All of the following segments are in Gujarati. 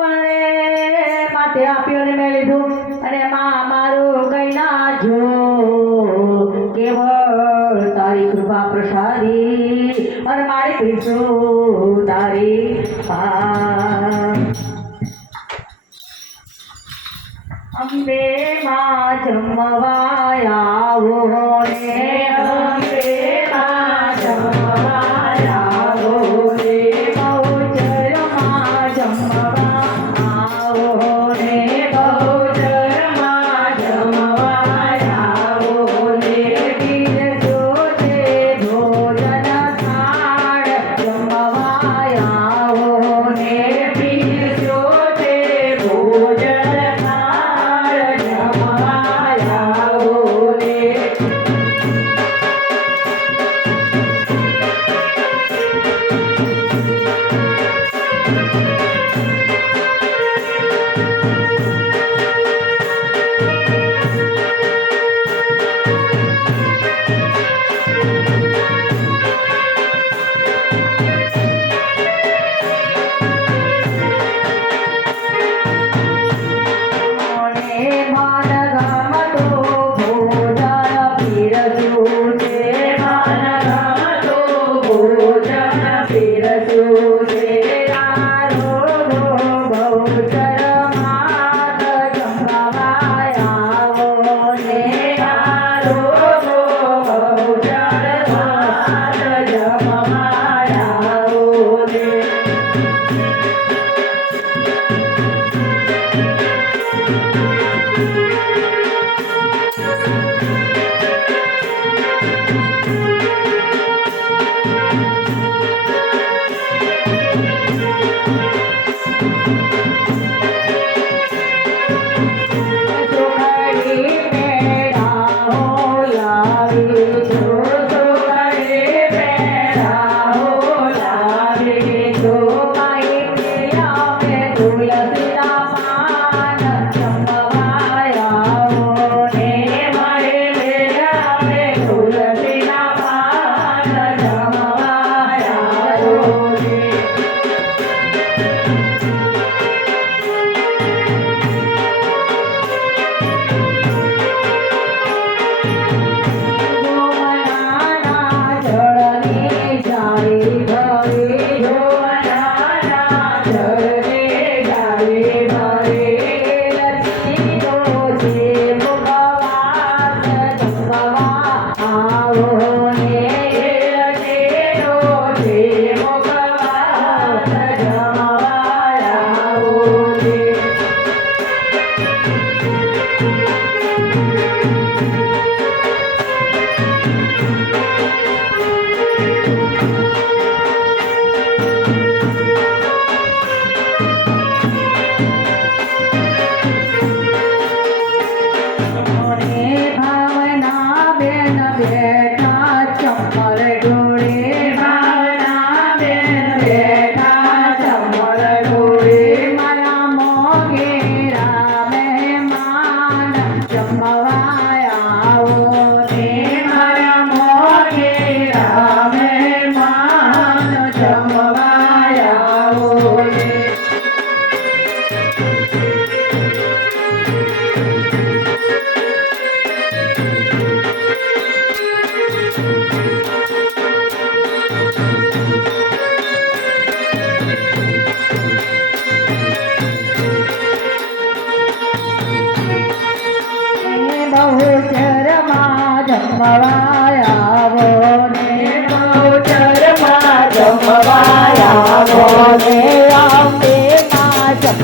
પણ માથે આપ્યો ને મેં લીધું અને માં મારું કઈ ના જો કેવળ તારી કૃપા પ્રસાદી અને મારી પીશું તારી અંબે માં જમવા આવો ને અંબે માં જમવા આવો ને બહુચરમાં જમવા આવો ને બહુચરમાં જમવા આવો ને પીરસો છે ભોજન થાળ જમવા આવો ને પીરસો છે ભોજન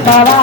Bye.